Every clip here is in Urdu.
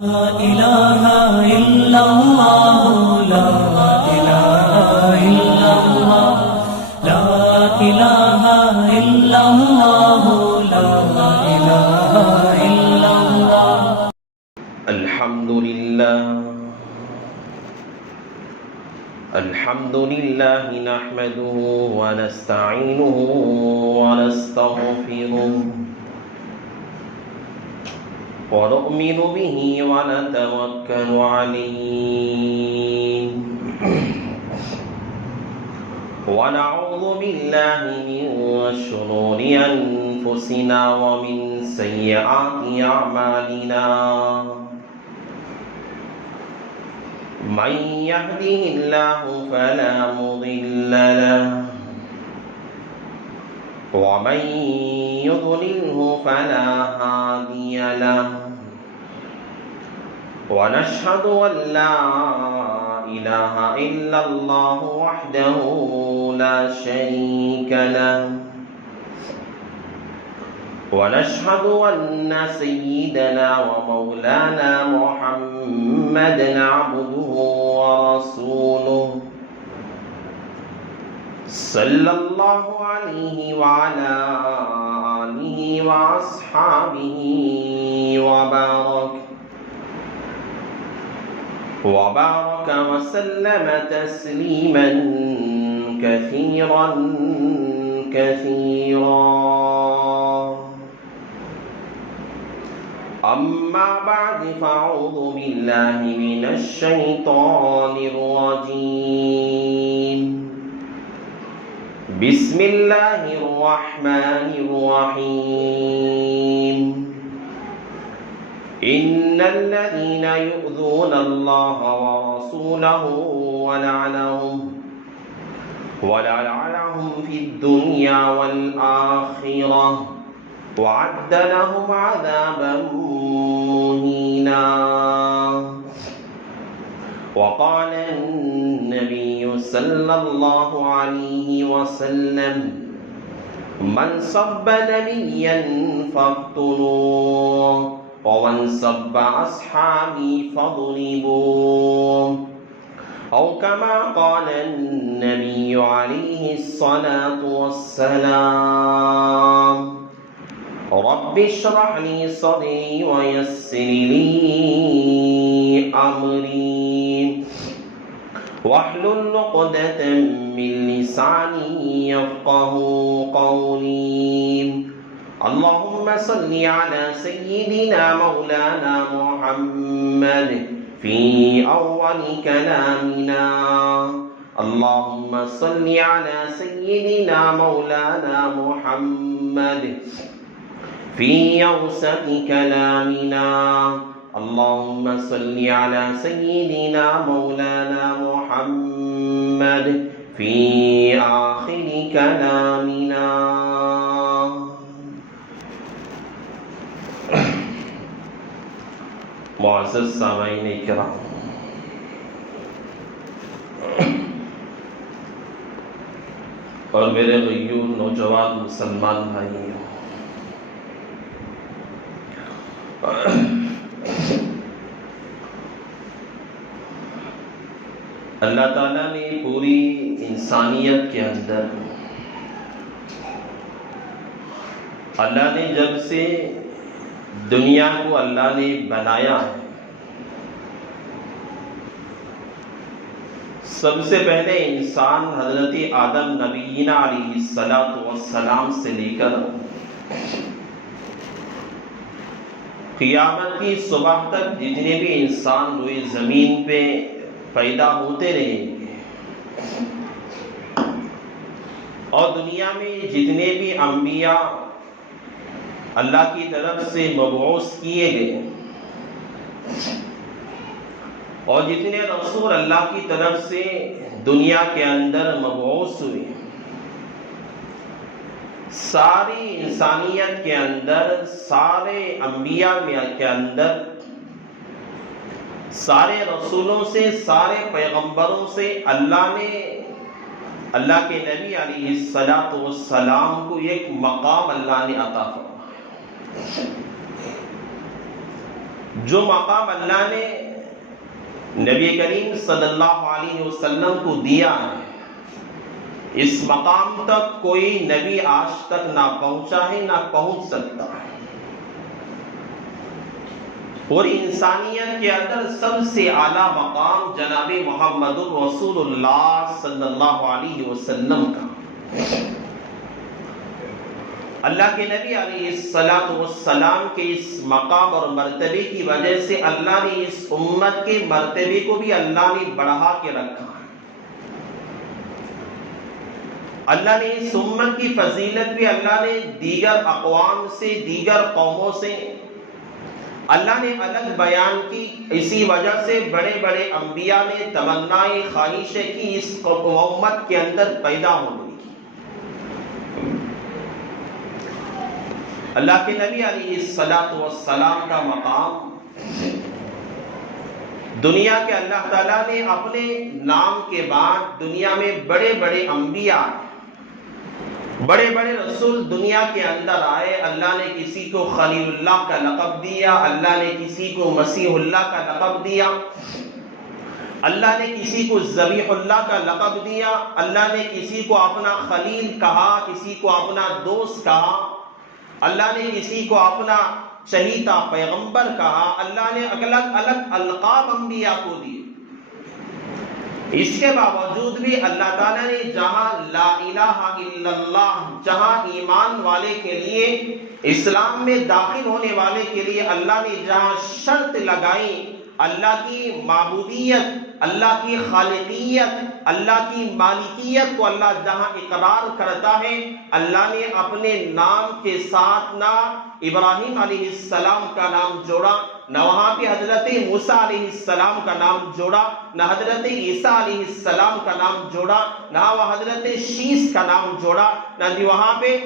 لا إله إلا الله لا إله إلا الله لا إله إلا الله لا إله إلا الله الحمد لله نحمده ونستعينه ونستغفره ونؤمن به ونتوكل عليه ونعوذ بالله من شرور أنفسنا ومن سيئات أعمالنا من يهده الله فلا مضل له ومن يضلله فلا هادي له ونشهد أن لا إله إلا الله وحده لا شريك له ونشهد أن سيدنا ومولانا محمدا عبده ورسوله صلى الله عليه وعلى آله وأصحابه وبارك وسلم تسليما كثيرا أما بعد فأعوذ بالله من الشيطان الرجيم بسم الله الرحمن الرحيم إن الذين يؤذون الله ورسوله ولعنهم في الدنيا والآخرة وعد لهم عذابا مهينا وقال النبي صلى الله عليه وسلم من سب نبيا فاقتلوه ومن سب أصحابي فاضربوه أو كما قال النبي عليه الصلاة والسلام رب اشرح لي صدري ويسر لي أمري واحلل عقدة من لساني يفقه قولي اللهم صل على سيدنا مولانا محمد في أول كلامنا اللهم صل على سيدنا مولانا محمد في أوسط كلامنا اللهم صل على سيدنا مولانا محمد في آخر كلامنا معزز سامعین کرام، اور میرے غیور نوجوان مسلمان بھائیوں، اللہ تعالیٰ نے پوری انسانیت کے اندر اللہ نے جب سے دنیا کو اللہ نے بنایا ہے، سب سے پہلے انسان حضرت آدم نبینا علیہ السلام سے لے کر قیامت کی صبح تک جتنے بھی انسان روئے زمین پہ پیدا ہوتے رہیں گے، اور دنیا میں جتنے بھی انبیاء اللہ کی طرف سے مبعوث کیے گئے اور جتنے رسول اللہ کی طرف سے دنیا کے اندر مبعوث ہوئے، ساری انسانیت کے اندر، سارے انبیاء کے اندر، سارے رسولوں سے، سارے پیغمبروں سے اللہ نے اللہ کے نبی علیہ السلام کو ایک مقام اللہ نے عطا فرمایا، جو مقام اللہ نے نبی کریم صلی اللہ علیہ وسلم کو دیا ہے، اس مقام تک کوئی نبی آج تک نہ پہنچا ہے، نہ پہنچ سکتا ہے۔ اور انسانیت کے اندر سب سے اعلیٰ مقام جناب محمد الرسول اللہ صلی اللہ علیہ وسلم کا۔ اللہ کے نبی علیہ السلام کے اس مقام اور مرتبے کی وجہ سے اللہ نے اس امت کے مرتبے کو بھی اللہ نے بڑھا کے رکھا ہے۔ اللہ نے اس امت کی فضیلت بھی اللہ نے دیگر اقوام سے، دیگر قوموں سے اللہ نے الگ بیان کی۔ اسی وجہ سے بڑے بڑے انبیاء نے تمنائیں خواہشیں کی اس امت کے اندر پیدا ہونے کی۔ اللہ کے نبی علیہ السلام کا مقام دنیا کے اللہ تعالیٰ نے اپنے نام کے بعد دنیا میں بڑے بڑے انبیاء، بڑے بڑے رسول دنیا کے اندر آئے۔ اللہ نے کسی کو خلیل اللہ کا لقب دیا، اللہ نے کسی کو مسیح اللہ کا لقب دیا، اللہ نے کسی کو ذبیح اللہ کا لقب دیا، اللہ نے کسی کو اپنا خلیل کہا، کسی کو اپنا دوست کہا، اللہ نے کسی کو اپنا چہیتا پیغمبر کہا، اللہ نے الگ الگ القاب انبیاء کو دیے۔ اس کے باوجود بھی اللہ تعالیٰ نے جہاں لا الہ الا اللہ، جہاں ایمان والے کے لیے، اسلام میں داخل ہونے والے کے لیے اللہ نے جہاں شرط لگائی، اللہ کی معبودیت، اللہ کی خالقیت، اللہ کی مالکیت کو اللہ جہاں اقرار کرتا ہے، اللہ نے اپنے نام کے ساتھ نہ ابراہیم علیہ السلام کا نام جوڑا، نہ وہاں پہ حضرت موسیٰ علیہ السلام کا نام جوڑا، نہ حضرت عیسیٰ علیہ السلام کا نام جوڑا، نہ وہ حضرت شیس کا نام جوڑا، نہ وہاں پہ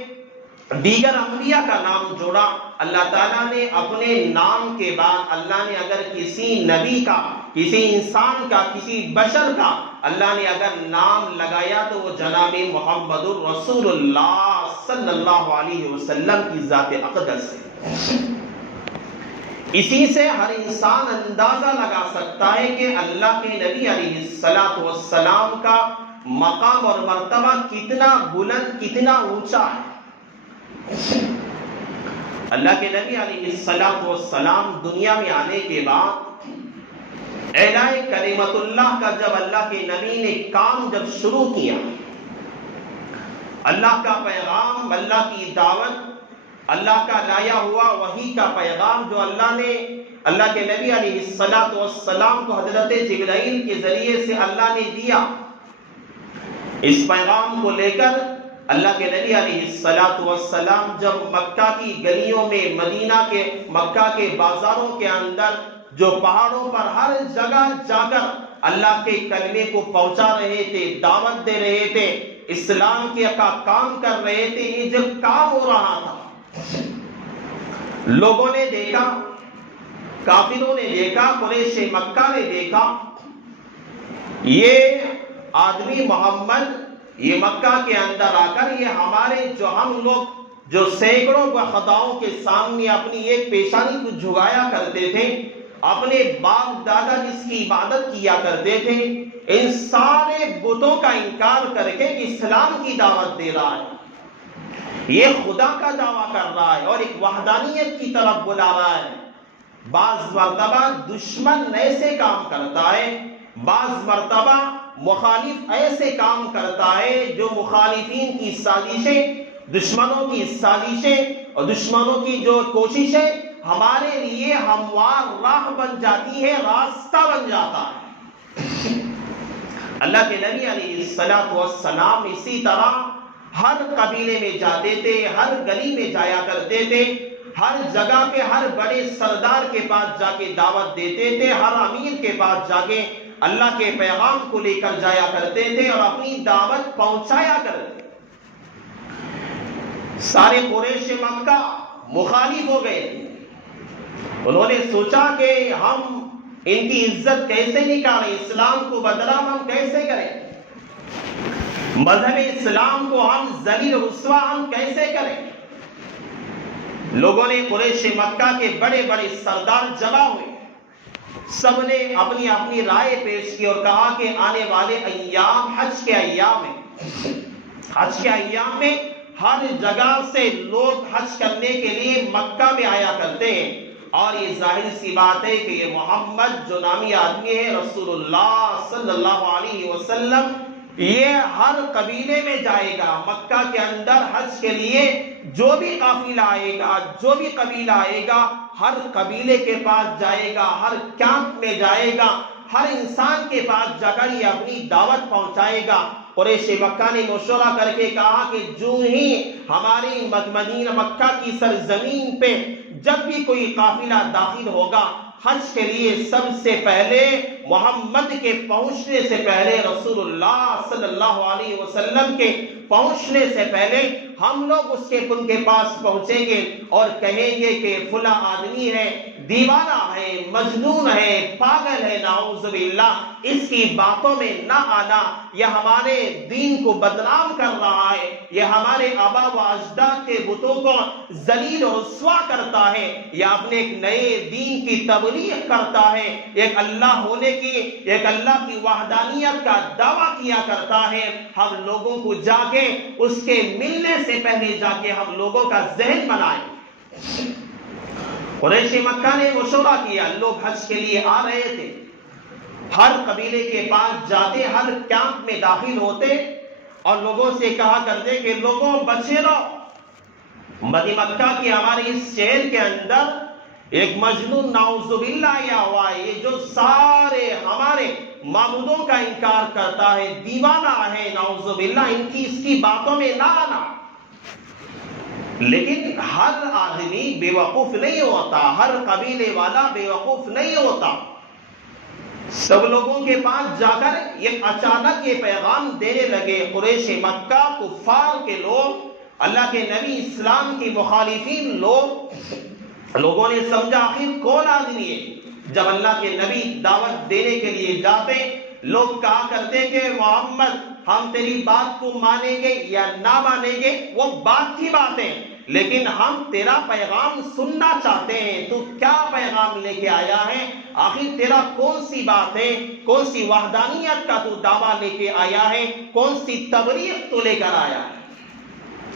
دیگر انبیاء کا نام جوڑا۔ اللہ تعالیٰ نے اپنے نام کے بعد اللہ نے اگر کسی نبی کا، کسی انسان کا، کسی بشر کا اللہ نے اگر نام لگایا تو وہ جناب محمد الرسول اللہ صلی اللہ علیہ وسلم کی ذات اقدس ہے۔ اسی سے ہر انسان اندازہ لگا سکتا ہے کہ اللہ کے نبی علیہ السلام کا مقام اور مرتبہ کتنا بلند، کتنا اونچا ہے۔ اللہ کے نبی علیہ السلام دنیا میں آنے کے بعد اعلاء کلمت اللہ کا جب اللہ کے نبی نے کام جب شروع کیا، اللہ کا پیغام، اللہ کی دعوت، اللہ کا لایا ہوا وحی کا پیغام جو اللہ نے اللہ کے نبی علیہ السلام کو حضرت جبرائیل کے ذریعے سے اللہ نے دیا، اس پیغام کو لے کر اللہ کے نبی علیہ السلام جب مکہ کی گلیوں میں، مدینہ کے، مکہ کے بازاروں کے اندر، جو پہاڑوں پر ہر جگہ جا کر اللہ کے کلمے کو پہنچا رہے تھے، دعوت دے رہے تھے، اسلام کے کام کر رہے تھے، یہ جو کام ہو رہا تھا، لوگوں نے دیکھا، کافروں نے دیکھا، قریش مکہ نے دیکھا، یہ آدمی محمد یہ مکہ کے اندر آ کر یہ ہمارے جو ہم لوگ جو سینکڑوں خطاؤں کے سامنے اپنی ایک پیشانی کو جھکایا کرتے تھے، اپنے باپ دادا جس کی عبادت کیا کرتے تھے، ان سارے بتوں کا انکار کر کے اسلام کی دعوت دے رہا ہے، یہ خدا کا دعویٰ کر رہا ہے اور ایک وحدانیت کی طرف بلا رہا ہے۔ بعض مرتبہ دشمن ایسے کام کرتا ہے، بعض مرتبہ مخالف ایسے کام کرتا ہے جو مخالفین کی سازشیں، دشمنوں کی سازشیں اور دشمنوں کی جو کوششیں ہمارے لیے ہموار راہ بن جاتی ہے، راستہ بن جاتا ہے۔ اللہ کے نبی علیہ السلام اسی طرح ہر قبیلے میں جاتے تھے، ہر گلی میں جایا کرتے تھے، ہر جگہ پہ ہر بڑے سردار کے پاس جا کے دعوت دیتے تھے، ہر امیر کے پاس جا کے اللہ کے پیغام کو لے کر جایا کرتے تھے اور اپنی دعوت پہنچایا کرتے۔ سارے قریش مکہ مخالف ہو گئے تھے، انہوں نے سوچا کہ ہم ان کی عزت کیسے نکالیں، اسلام کو بدنام ہم کیسے کریں، مذہب اسلام کو ہم ذلیل رسوا ہم کیسے کریں۔ لوگوں نے قریش مکہ کے بڑے بڑے سردار جمع ہوئے، سب نے اپنی اپنی رائے پیش کی اور کہا کہ آنے والے ایام حج کے ایام ہیں، حج کے ایام میں ہر جگہ سے لوگ حج کرنے کے لیے مکہ میں آیا کرتے ہیں، اور یہ ظاہر سی بات ہے کہ یہ محمد جو نامی آدمی ہے رسول اللہ صلی اللہ علیہ وسلم، یہ ہر قبیلے میں جائے گا۔ مکہ کے اندر حج کے لیے جو بھی قافلہ آئے گا، جو بھی قبیلہ آئے گا، ہر قبیلے کے پاس جائے گا، ہر کیمپ میں جائے گا، ہر انسان کے پاس جا کر یہ اپنی دعوت پہنچائے گا۔ قریش مکہ نے مشورہ کر کے کہا کہ جو ہی ہماری مدینہ مکہ کی سرزمین پہ جب بھی کوئی قافلہ داخل ہوگا حج کے لیے، سب سے پہلے محمد کے پہنچنے سے پہلے، رسول اللہ صلی اللہ علیہ وسلم کے پہنچنے سے پہلے ہم لوگ اس کے ان کے پاس پہنچیں گے اور کہیں گے کہ فلاں آدمی ہے، دیوانہ ہے، مجنون ہے، پاگل ہے، نعوذ باللہ، اس کی باتوں میں نہ آنا، یہ ہمارے دین کو بدنام کر رہا ہے، یہ ہمارے آبا و اجداد کے بتوں کو ذلیل و رسوا کرتا ہے، یہ اپنے ایک نئے دین کی تبلیغ کرتا ہے، ایک اللہ ہونے کی، ایک اللہ کی وحدانیت کا دعویٰ کیا کرتا ہے۔ ہم لوگوں کو جا کے اس کے ملنے سے پہلے جا کے ہم لوگوں کا ذہن بنائیں۔ قریش مکہ نے مشورہ کیا، لوگ حج کے لیے آ رہے تھے، ہر قبیلے کے پاس جاتے، ہر کیمپ میں داخل ہوتے اور لوگوں سے کہا کرتے کہ لوگوں بچے رہو، مکہ کی ہمارے اس شہر کے اندر ایک مجنون نعوذ باللہ آیا ہوا ہے، یہ جو سارے ہمارے معبودوں کا انکار کرتا ہے، دیوانہ ہے، نعوذ باللہ، اس کی باتوں میں نہ آنا۔ لیکن ہر آدمی بے وقوف نہیں ہوتا، ہر قبیلے والا بے وقوف نہیں ہوتا۔ سب لوگوں کے پاس جا کر یہ اچانک یہ پیغام دینے لگے، قریش مکہ، کفار کے لوگ، اللہ کے نبی اسلام کی مخالفین لوگوں نے سمجھا آخر کون آدمی ہے۔ جب اللہ کے نبی دعوت دینے کے لیے جاتے، لوگ کہا کرتے کہ محمد ہم تیری بات کو مانیں گے یا نہ مانیں گے وہ بات کی بات ہے، لیکن ہم تیرا پیغام سننا چاہتے ہیں، تو کیا پیغام لے کے آیا ہے، آخر تیرا کون سی بات ہے، کون سی وحدانیت کا تو دعویٰ لے کے آیا ہے، کون سی تبلیغ تو لے کر آیا ہے۔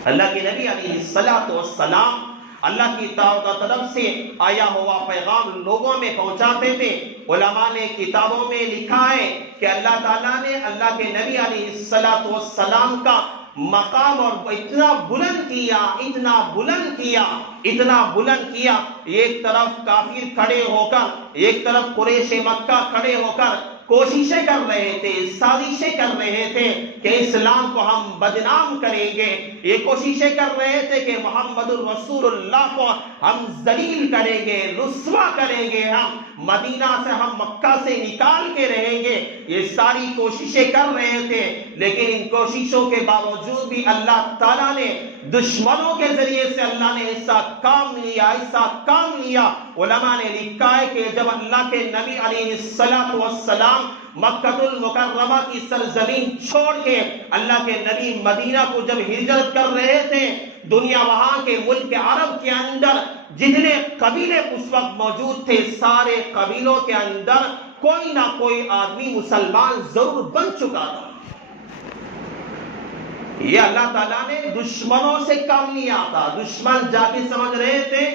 اللہ کے نبی علیہ الصلوۃ والسلام اللہ کی طرف سے آیا ہوا پیغام لوگوں میں پہنچاتے تھے۔ علماء نے کتابوں میں لکھا ہے کہ اللہ تعالیٰ نے اللہ کے نبی علیہ الصلوۃ والسلام کا مقام اور اتنا بلند کیا، اتنا بلند کیا، اتنا بلند کیا، ایک طرف کافر کھڑے ہو کر، ایک طرف قریش مکہ کھڑے ہو کر کوششیں کر رہے تھے، سازشیں کر رہے تھے کہ اسلام کو ہم بدنام کریں گے، یہ کوششیں کر رہے تھے کہ محمد الرسول اللہ کو ہم ذلیل کریں گے، رسوا کریں گے، ہم مدینہ سے، ہم مکہ سے نکال کے رہیں گے، یہ ساری کوششیں کر رہے تھے۔ لیکن ان کوششوں کے باوجود بھی اللہ تعالیٰ نے دشمنوں کے ذریعے سے اللہ نے ایسا کام لیا۔ علماء نے لکھا ہے کہ جب اللہ کے نبی علیہ السلام مکہ المکرمہ کی سرزمین چھوڑ کے اللہ کے نبی مدینہ کو جب ہجرت کر رہے تھے، دنیا وہاں کے ملک عرب کے اندر جتنے قبیلے اس وقت موجود تھے، سارے قبیلوں کے اندر کوئی نہ کوئی آدمی مسلمان ضرور بن چکا تھا۔ یہ اللہ تعالیٰ نے دشمنوں سے کام لیا تھا۔ دشمن جا کے سمجھ رہے تھے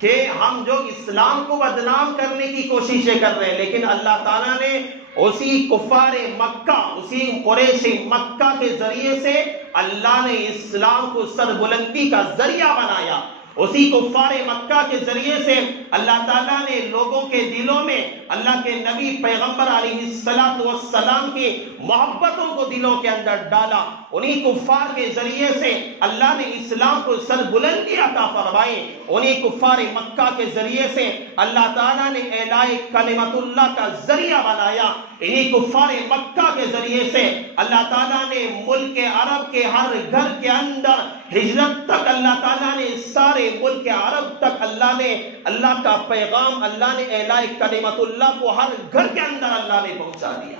کہ ہم جو اسلام کو بدنام کرنے کی کوششیں کر رہے ہیں، لیکن اللہ تعالیٰ نے اسی کفار مکہ، اسی قریش مکہ کے ذریعے سے اللہ نے اسلام کو سربلندی کا ذریعہ بنایا۔ اسی کفار مکہ کے ذریعے سے اللہ تعالیٰ نے لوگوں کے دلوں میں اللہ کے نبی پیغمبر علیہ السلام کی محبتوں کو دلوں کے اندر ڈالا۔ انہی کفار کے ذریعے سے اللہ نے اسلام کو سربلندی عطا فرمائی۔ انہی کفار مکہ کے ذریعے سے اللہ تعالیٰ نے اعلاء کلمت اللہ کا ذریعہ بنایا۔ انہی کفار مکہ کے ذریعے سے اللہ تعالیٰ نے ملک عرب کے ہر گھر کے اندر ہجرت تک، اللہ تعالیٰ نے سارے ملک عرب تک اللہ کا پیغام، اللہ نے اعلاء کلمت اللہ کو ہر گھر کے اندر اللہ نے پہنچا دیا۔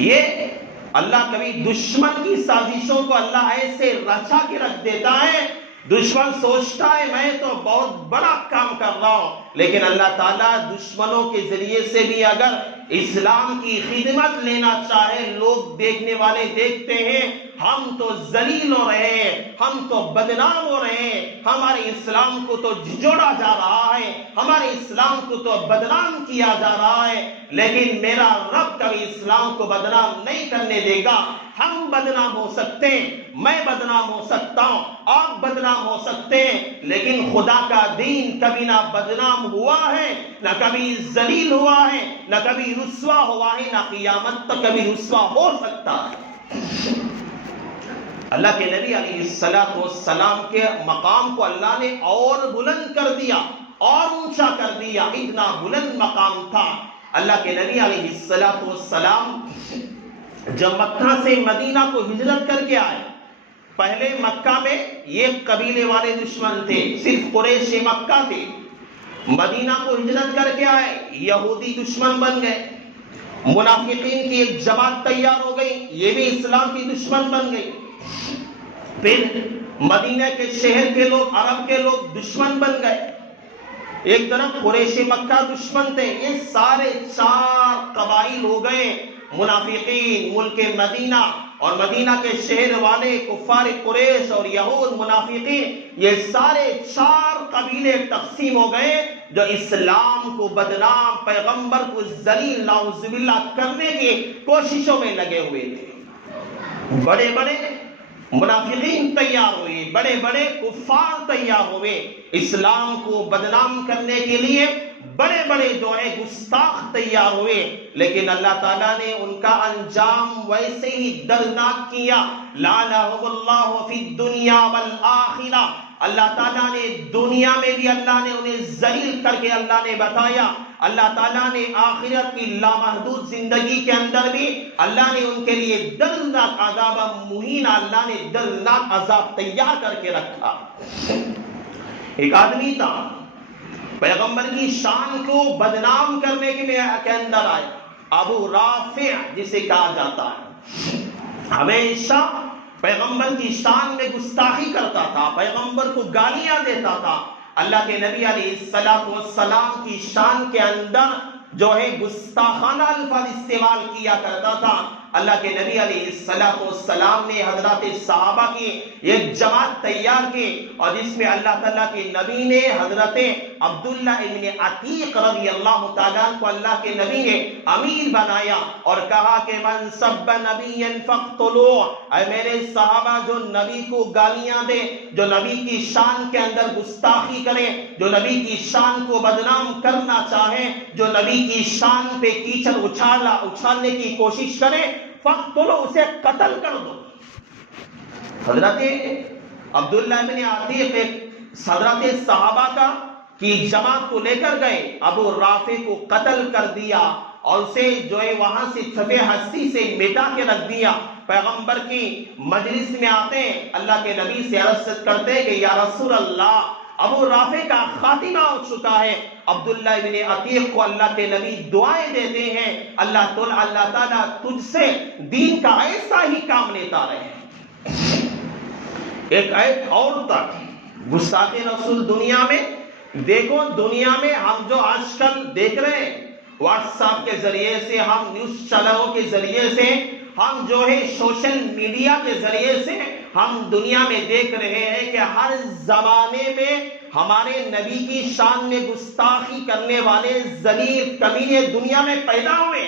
یہ اللہ کبھی دشمن کی سازشوں کو اللہ ایسے رچا کے رکھ دیتا ہے، دشمن سوچتا ہے میں تو بہت بڑا کام کر رہا ہوں، لیکن اللہ تعالیٰ دشمنوں کے ذریعے سے بھی اگر اسلام کی خدمت لینا چاہے، لوگ دیکھنے والے دیکھتے ہیں ہم تو ذلیل ہو رہے ہیں، ہم تو بدنام ہو رہے ہیں، ہمارے اسلام کو تو جھنجھوڑا جا رہا ہے، ہمارے اسلام کو تو بدنام کیا جا رہا ہے، لیکن میرا رب کبھی اسلام کو بدنام نہیں کرنے دے گا۔ ہم بدنام ہو سکتے ہیں، میں بدنام ہو سکتا ہوں، آپ بدنام ہو سکتے ہیں، لیکن خدا کا دین کبھی نہ بدنام ہوا ہے، نہ کبھی ذلیل ہوا ہے، نہ کبھی رسوا ہوا ہے، نہ قیامت تک کبھی رسوا ہو سکتا ہے۔ اللہ کے نبی علیہ السلام کے مقام کو اللہ نے اور بلند کر دیا، اور اونچا کر دیا، اتنا بلند مقام تھا۔ اللہ کے نبی علیہ السلام جب مکہ سے مدینہ کو ہجرت کر کے آئے، پہلے مکہ میں یہ قبیلے والے دشمن تھے، صرف قریش مکہ تھے۔ مدینہ کو ہجرت کر کے آئے، یہودی دشمن بن گئے، منافقین کی ایک جماعت تیار ہو گئی، یہ بھی اسلام کی دشمن بن گئی۔ پھر مدینہ کے شہر کے لوگ، عرب کے لوگ دشمن بن گئے۔ ایک طرف قریش مکہ دشمن تھے، یہ سارے 4 قبائل ہو گئے، منافقین، ملک مدینہ اور مدینہ کے شہر والے، کفار قریش اور یہود منافقین، یہ سارے 4 قبیلے تقسیم ہو گئے جو اسلام کو بدنام، پیغمبر کو ذلیل نعوذ باللہ کرنے کی کوششوں میں لگے ہوئے تھے۔ بڑے بڑے منافقین تیار ہوئے، بڑے بڑے کفار تیار ہوئے، اسلام کو بدنام کرنے کے لیے بڑے بڑے جو ہے گستاخ تیار ہوئے، لیکن اللہ تعالیٰ نے ان کا انجام ویسے ہی دردناک کیا۔ لعنہم اللہ فی الدنیا والآخرہ، اللہ تعالیٰ نے دنیا میں بھی اللہ نے انہیں ذلیل کر کے اللہ نے بتایا، اللہ تعالیٰ نے آخرت کی لامحدود زندگی کے اندر بھی اللہ نے ان کے لیے دردناک عذاب مہین، اللہ نے دردناک عذاب تیار کر کے رکھا۔ ایک آدمی تھا، پیغمبر کی شان کو بدنام کرنے کے اندر آئے، ابو رافع جسے کہا جاتا ہے، ہمیشہ پیغمبر کی شان میں گستاخی کرتا تھا، پیغمبر کو گالیاں دیتا تھا۔ اللہ کے نبی علیہ السلام کی شان کے اندر جو ہے گستاخانہ الفاظ استعمال کیا کرتا تھا۔ اللہ کے نبی علیہ السلام نے حضرات صحابہ کی ایک جماعت تیار کی، اور جس میں اللہ تعالیٰ کے نبی نے حضرت عبداللہ ابن عتیق رضی اللہ تعالیٰ کو اللہ کے نبی نے امیر بنایا اور کہا کہ من سب نبیا فاقتلوہ، اے میرے صحابہ جو نبی کو گالیاں دے، جو نبی کی شان کے اندر گستاخی کرے، جو نبی کی شان کو بدنام کرنا چاہے، جو نبی کی شان پہ کیچڑ اچھالنے کی کوشش کرے، فاقتلوہ، اسے قتل کر دو۔ حضرت عبداللہ ابن عتیق حضرت صحابہ کی جماعت کو لے کر گئے، ابو رافع کو قتل کر دیا اور اسے جو ہے وہاں سے صفحہ ہستی سے مٹا کے رکھ دیا۔ پیغمبر کی مجلس میں آتے ہیں، اللہ کے نبی سے عرض کرتے ہیں کہ یا رسول اللہ، ابو رافع کا خاتمہ ہو چکا ہے۔ عبداللہ ابن عتیق کو اللہ کے نبی دعائیں دیتے ہیں، اللہ تعالیٰ تجھ سے دین کا ایسا ہی کام لیتا رہے۔ ایک عورت گستاخ رسول دنیا میں دیکھو، دنیا میں ہم جو آج کل دیکھ رہے ہیں، واٹس ایپ کے ذریعے سے، ہم نیوز چینلوں کے ذریعے سے، ہم جو ہے سوشل میڈیا کے ذریعے سے ہم دنیا میں دیکھ رہے ہیں کہ ہر زمانے میں ہمارے نبی کی شان میں گستاخی کرنے والے ذلیل کمینے دنیا میں پیدا ہوئے۔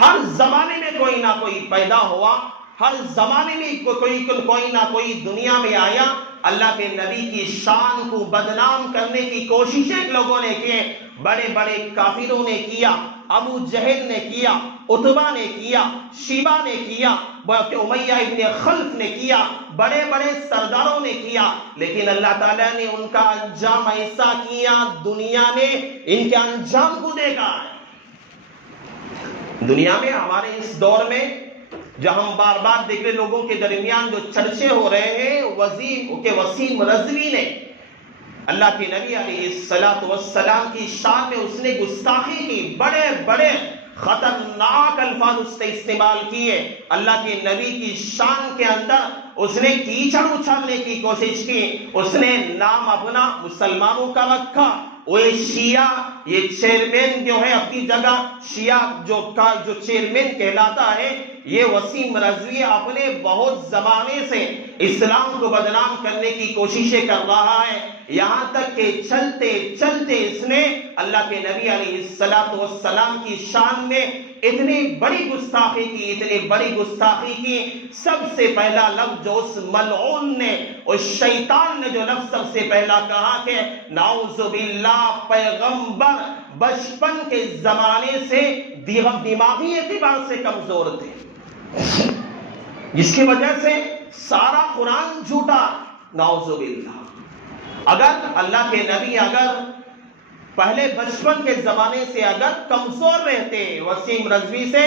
ہر زمانے میں کوئی نہ کوئی پیدا ہوا، ہر زمانے میں کوئی نہ کوئی دنیا میں آیا، اللہ کے نبی کی شان کو بدنام کرنے کی کوششیں لوگوں نے کی، بڑے بڑے کافروں نے کیا، ابو جہل نے کیا، عتبہ نے کیا، شیبہ نے کیا، امیہ ابن خلف نے کیا، بڑے بڑے سرداروں نے کیا، لیکن اللہ تعالیٰ نے ان کا انجام ایسا کیا، دنیا نے ان کے انجام کو دیکھا ہے۔ دنیا میں ہمارے اس دور میں جو ہم بار بار دیکھ رہے، لوگوں کے درمیان جو چرچے ہو رہے ہیں، وسیم رضوی نے اللہ کے نبی علیہ السلام کی شان میں اس نے گستاخی کی، بڑے بڑے خطرناک الفاظ اس نے استعمال کیے. اللہ کے نبی کی شان کے اندر اس نے کیچڑ اچھالنے کی کوشش کی. اس نے نام اپنا مسلمانوں کا رکھا. وہ شیعہ، یہ چیئرمین جو ہے اپنی جگہ شیعہ جو چیئرمین کہلاتا ہے، یہ وسیم رضوی اپنے بہت زمانے سے اسلام کو بدنام کرنے کی کوششیں کر رہا ہے. یہاں تک کہ چلتے چلتے اس نے اللہ کے نبی علیہ السلام کی شان میں اتنی بڑی گستاخی کی. سب سے پہلا لفظ جو اس ملعون نے، اس شیطان نے جو لفظ سب سے پہلا کہا کہ نعوذ باللہ، پیغمبر بچپن کے زمانے سے دماغی اعتبار سے کمزور تھے، جس کی وجہ سے سارا قرآن جھوٹا. نعوذ باللہ. اگر اللہ کے نبی پہلے بچپن کے زمانے سے اگر کمزور رہتے، وسیم رضوی سے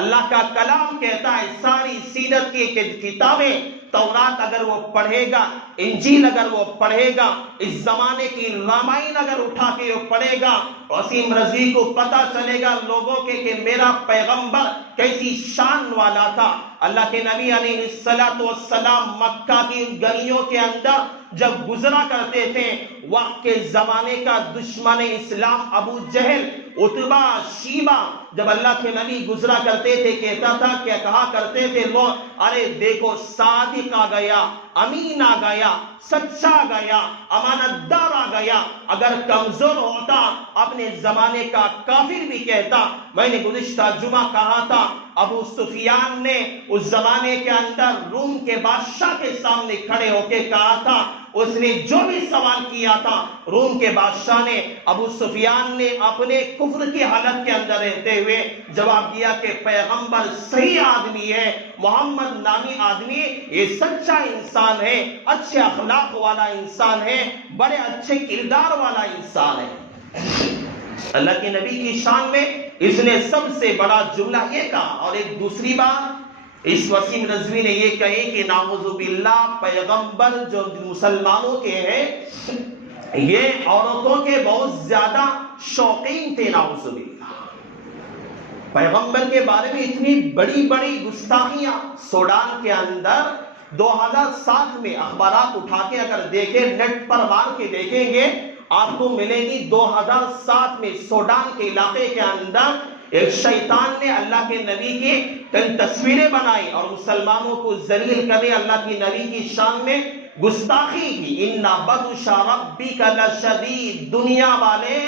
اللہ کا کلام کہتا ہے ساری سیرت کی کتابیں، تورات اگر وہ پڑھے گا، انجیل اگر وہ پڑھے گا، اس زمانے کی رامائن اگر اٹھا کے وہ پڑھے گا، وسیم رضوی کو پتا چلے گا لوگوں کے کہ میرا پیغمبر کیسی شان والا تھا. اللہ کے نبی علیہ السلام مکہ کی گلیوں کے اندر جب گزرا کرتے تھے، وقت کے زمانے کا دشمن اسلام ابو جہل، عتبہ، شیبہ، جب اللہ کے نبی گزرا کرتے تھے کہا کرتے تھے لوگ، ارے دیکھو صادق آ گیا، امین آ گیا، سچا آ گیا، امانت دار آ گیا. اگر کمزور ہوتا اپنے زمانے کا کافر بھی کہتا. میں نے گزشتہ جمعہ کہا تھا ابو سفیان نے اس زمانے کے اندر روم کے بادشاہ کے سامنے کھڑے ہو کے کہا تھا، اس نے جو بھی سوال کیا تھا روم کے بادشاہ نے، ابو سفیان نے اپنے کفر کی حالت کے اندر رہتے ہوئے جواب دیا کہ پیغمبر صحیح آدمی ہے، محمد نامی آدمی یہ سچا انسان ہے، اچھے اخلاق والا انسان ہے، بڑے اچھے کردار والا انسان ہے. اللہ کے نبی کی شان میں اس نے سب سے بڑا جملہ یہ کہا. اور ایک دوسری بات اس وسیم رضوی نے یہ کہی کہ نعوذ باللہ، پیغمبر جو مسلمانوں کے ہیں یہ عورتوں کے بہت زیادہ شوقین تھے. نعوذ باللہ، پیغمبر کے بارے میں اتنی بڑی بڑی گستاخیاں. سوڈان کے اندر 2007 میں اخبارات اٹھا کے اگر دیکھیں، نیٹ پر مار کے دیکھیں گے، آپ کو ملے گی 2007 میں سوڈان کے علاقے کے اندر ایک شیطان نے اللہ کے نبی کی کئی تصویریں بنائی اور مسلمانوں کو ذلیل کرنے اللہ کے نبی کی شان میں گستاخی کی. ان بطش ربک لشدید. دنیا والے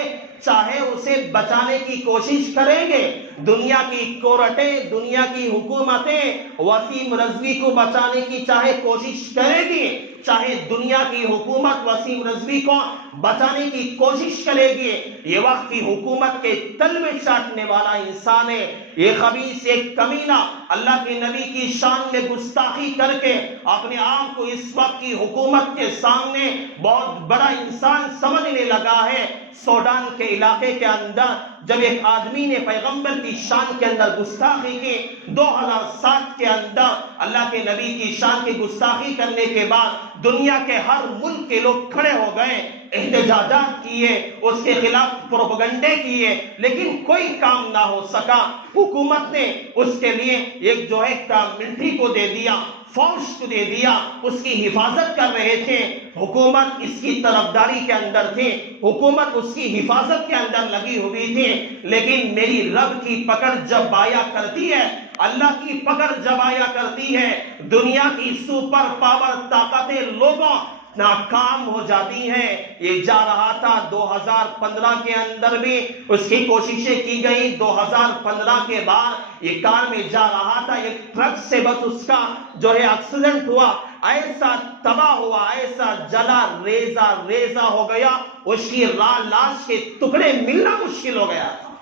چاہے اسے بچانے کی کوشش کریں گے، دنیا کی کورٹیں، دنیا کی حکومتیں وسیم رضوی کو بچانے کی چاہے کوشش کرے گی، چاہے دنیا کی حکومت وسیم رضوی کو بچانے کی کوشش کرے گی، یہ وقت کی حکومت کے تل میں چاٹنے والا انسان ہے. یہ خبیث، ایک کمینہ اللہ کے نبی کی شان میں گستاخی کر کے اپنے آپ کو اس وقت کی حکومت کے سامنے بہت بڑا انسان سمجھنے لگا ہے. سوڈان کے علاقے کے اندر جب ایک آدمی نے پیغمبر کی شان کے اندر گستاخی کی، 2007 کے اندر اللہ کے نبی کی شان کی گستاخی کرنے کے بعد دنیا کے ہر ملک کے لوگ کھڑے ہو گئے، احتجاجات کیے، اس کے خلاف پروپیگنڈے کیے، لیکن کوئی کام نہ ہو سکا. حکومت نے اس کے لیے ایک جو ہے ملٹری کو دے دیا، فوج کو دے دیا، اس کی حفاظت کر رہے تھے. حکومت اس کی طرفداری کے اندر تھی، حکومت اس کی حفاظت کے اندر لگی ہوئی تھی. لیکن میری رب کی پکڑ جب آیا کرتی ہے، اللہ کی پکڑ جب آیا کرتی ہے، دنیا کی سپر پاور طاقتیں لوگوں ناکام ہو جاتی ہیں. یہ جا رہا تھا 2015 کے اندر بھی اس کی کوششیں کی گئی. 2015 کے بعد یہ کار میں جا رہا تھا، ایک ٹرک سے بس اس کا جو ہے ایکسیڈنٹ ہوا، ایسا تباہ ہوا، ایسا جلا ریزہ ہو گیا، اس کی لاش کے ٹکڑے ملنا مشکل ہو گیا تھا.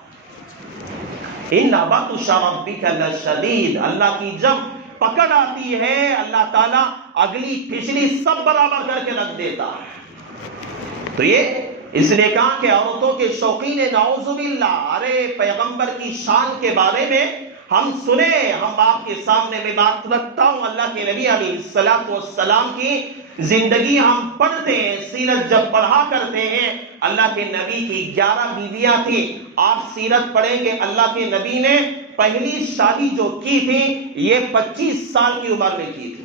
ان بطش ربک لشدید. اللہ کی جب پکڑ آتی ہے، اللہ تعالیٰ اگلی پچھلی سب برابر کر کے رکھ دیتا ہے. تو یہ اس نے کہا کہ عورتوں کے شوقین نعوذ باللہ. ارے پیغمبر کی شان کے بارے میں ہم سنیں، ہم آپ کے سامنے میں بات رکھتا ہوں. اللہ کے نبی علیہ السلام کی زندگی ہم پڑھتے ہیں، سیرت جب پڑھا کرتے ہیں، اللہ کے نبی کی 11 بیویاں تھیں۔ آپ سیرت پڑھیں کہ اللہ کے نبی نے پہلی شادی جو کی تھی یہ 25 سال کی عمر میں کی تھی،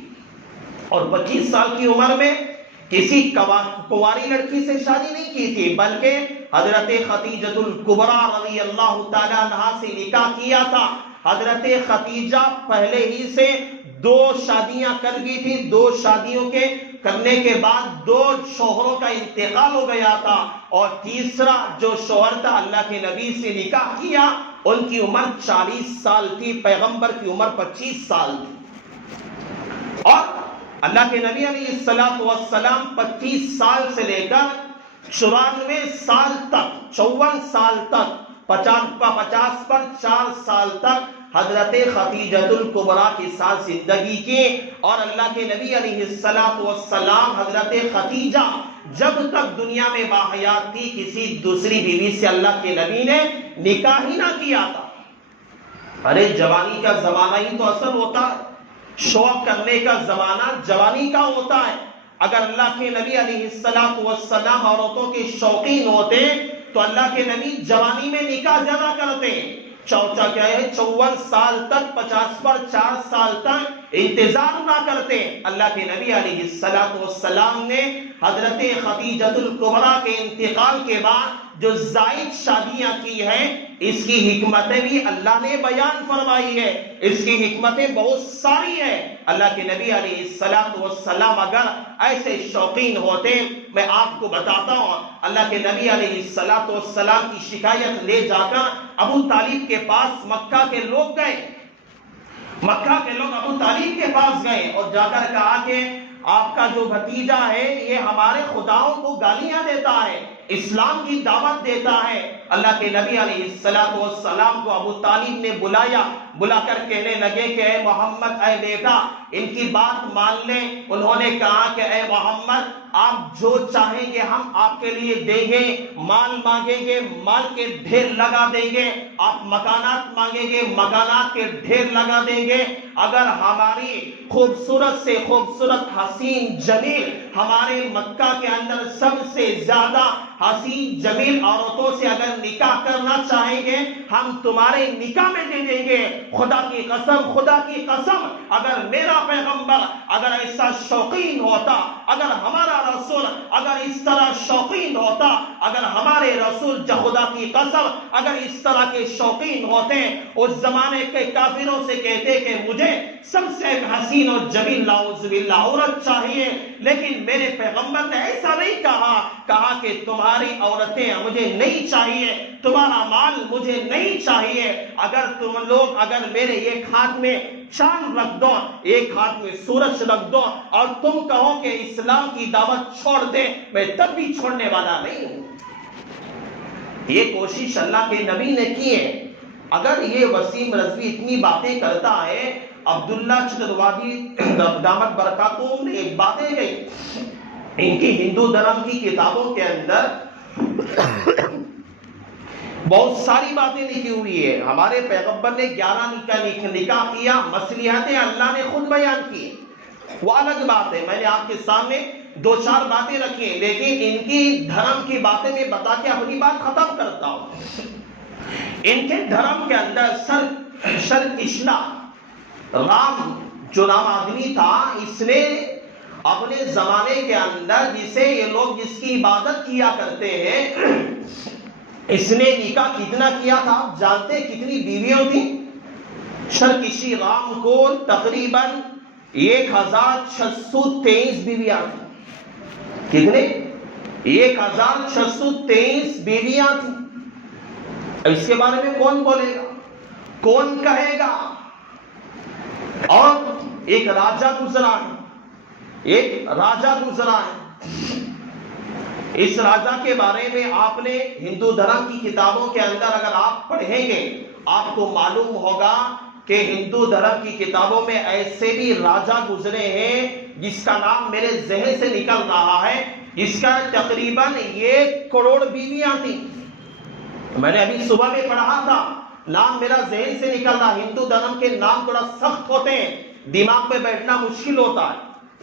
اور 25 سال کی عمر میں کسی کنواری لڑکی سے شادی نہیں کی تھی، بلکہ حضرت خدیجہ الکبریٰ رضی اللہ تعالی عنہا سے نکاح کیا تھا۔ حضرت خدیجہ پہلے ہی سے 2 شادیاں کر گئی تھی، 2 شادیوں کے کرنے کے بعد 2 شوہروں کا انتقال ہو گیا تھا، اور تیسرا جو شوہر تھا اللہ کے نبی سے نکاح کیا، ان کی عمر 40 سال تھی، پیغمبر کی عمر 25 سال تھی۔ اور اللہ کے نبی علیہ السلام 25 سال سے لے کر 94 سال تک، 54 سال تک، 50 پر 4 سال تک حضرت خدیجہ الکبریٰ کے ساتھ زندگی کی۔ اور اللہ کے نبی علیہ السلام حضرت خدیجہ جب تک دنیا میں باحیات تھی کسی دوسری بیوی سے اللہ کے نبی نے نکاح ہی نہ کیا تھا۔ ارے جوانی کا زمانہ ہی تو اصل ہوتا ہے، شوق کرنے کا زمانہ جوانی کا ہوتا ہے۔ اگر اللہ کے نبی علیہ السلام عورتوں کے شوقین ہوتے تو اللہ کے نبی جوانی میں نکاح زیادہ کرتے۔ چوچا کیا ہے، 54 سال تک، 50 پر 4 سال تک انتظار نہ کرتے۔ اللہ کے نبی علیہ السلام نے حضرت خدیجہ الکبریٰ کے انتقال کے بعد جو زائد شادیاں کی ہیں، اس کی حکمتیں بھی اللہ نے بیان فرمائی ہے۔ اس کی حکمتیں بہت ساری ہیں۔ اللہ کے نبی علیہ السلام اگر ایسے شوقین ہوتے، میں آپ کو بتاتا ہوں، اللہ کے نبی علیہ السلام کی شکایت لے جا کر ابو طالب کے پاس مکہ کے لوگ گئے، مکہ کے لوگ ابو طالب کے پاس گئے اور جا کر کہا کہ آپ کا جو بھتیجا ہے یہ ہمارے خداؤں کو گالیاں دیتا ہے، اسلام کی دعوت دیتا ہے۔ اللہ کے نبی علیہ السلام کو ابو طالب نے بلایا، بلا کر کہنے لگے کہ اے محمد، اے بیٹا، ان کی بات مان لیں۔ انہوں نے کہا کہ اے محمد، آپ جو چاہیں گے ہم آپ کے لیے دیں گے، مال مانگیں گے مال کے ڈھیر لگا دیں گے، آپ مکانات مانگیں گے مکانات کے ڈھیر لگا دیں گے۔ اگر ہماری خوبصورت سے خوبصورت حسین جمیل، ہمارے مکہ کے اندر سب سے زیادہ حسین جمیل عورتوں سے اگر نکاح کرنا چاہیں گے ہم تمہارے نکاح میں دے دیں گے۔ خدا کی قسم، خدا کی قسم، اگر میرا پیغمبر اگر ایسا شوقین ہوتا، اگر ہمارا رسول اگر اس طرح شوقین ہوتا، اگر ہمارے رسول خدا کی قسم اگر اس طرح کے شوقین ہوتے، اس زمانے کے کافروں سے کہتے کہ مجھے سب سے حسین اور جمیل نعوذ باللہ عورت چاہیے، لیکن میرے پیغمبر نے ایسا نہیں کہا کہ تمہاری عورتیں مجھے نہیں چاہیے، تمہارا مال مجھے نہیں چاہیے، اگر تم لوگ اگر میرے ایک ہاتھ میں چاند رکھ دو، ایک ہاتھ میں سورج رکھ دو، اور تم کہو کہ اسلام کی دعوت چھوڑ دے، میں تب بھی چھوڑنے والا نہیں ہوں۔ یہ کوشش اللہ کے نبی نے کی ہے۔ اگر یہ وسیم رضوی اتنی باتیں کرتا ہے، عبداللہ چتروادی دامت برکاتہم نے ایک باتیں گئی، ان کی ہندو دھرم کی کتابوں کے اندر بہت ساری باتیں لکھی ہوئی ہے۔ ہمارے پیغمبر نے 11 نکاح کیا، مصلحتیں اللہ نے خود بیان کی، وہ الگ بات ہے۔ میں نے آپ کے سامنے 2-4 باتیں رکھی ہیں، لیکن ان کی دھرم کی باتیں میں بتا کے اپنی بات ختم کرتا ہوں۔ ان کے دھرم کے اندر شرکشنا رام جو نام آدمی تھا، اس نے اپنے زمانے کے اندر جسے یہ لوگ جس کی عبادت کیا کرتے ہیں، اس نے نکاح کتنا کیا تھا آپ جانتے ہیں؟ کتنی بیویاں تھیں؟ شرکشی رام کو تقریباً 1623 بیویاں تھیں۔ کتنے؟ 1623 بیویاں تھیں۔ اس کے بارے میں کون بولے گا، کون کہے گا؟ اور ایک راجہ گزرا ہے، ایک راجہ گزرا ہے۔ اس راجہ کے بارے میں آپ نے ہندو دھرم کی کتابوں کے اندر اگر آپ پڑھیں گے آپ کو معلوم ہوگا کہ ہندو دھرم کی کتابوں میں ایسے بھی راجہ گزرے ہیں جس کا نام میرے ذہن سے نکل رہا ہے، جس کا تقریباً 1 کروڑ بیویاں تھیں۔ میں نے ابھی صبح میں پڑھا تھا، نام میرا ذہن سے نکل رہا۔ ہندو دھرم کے نام تھوڑا سخت ہوتے ہیں، دماغ میں بیٹھنا مشکل ہوتا ہے،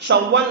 54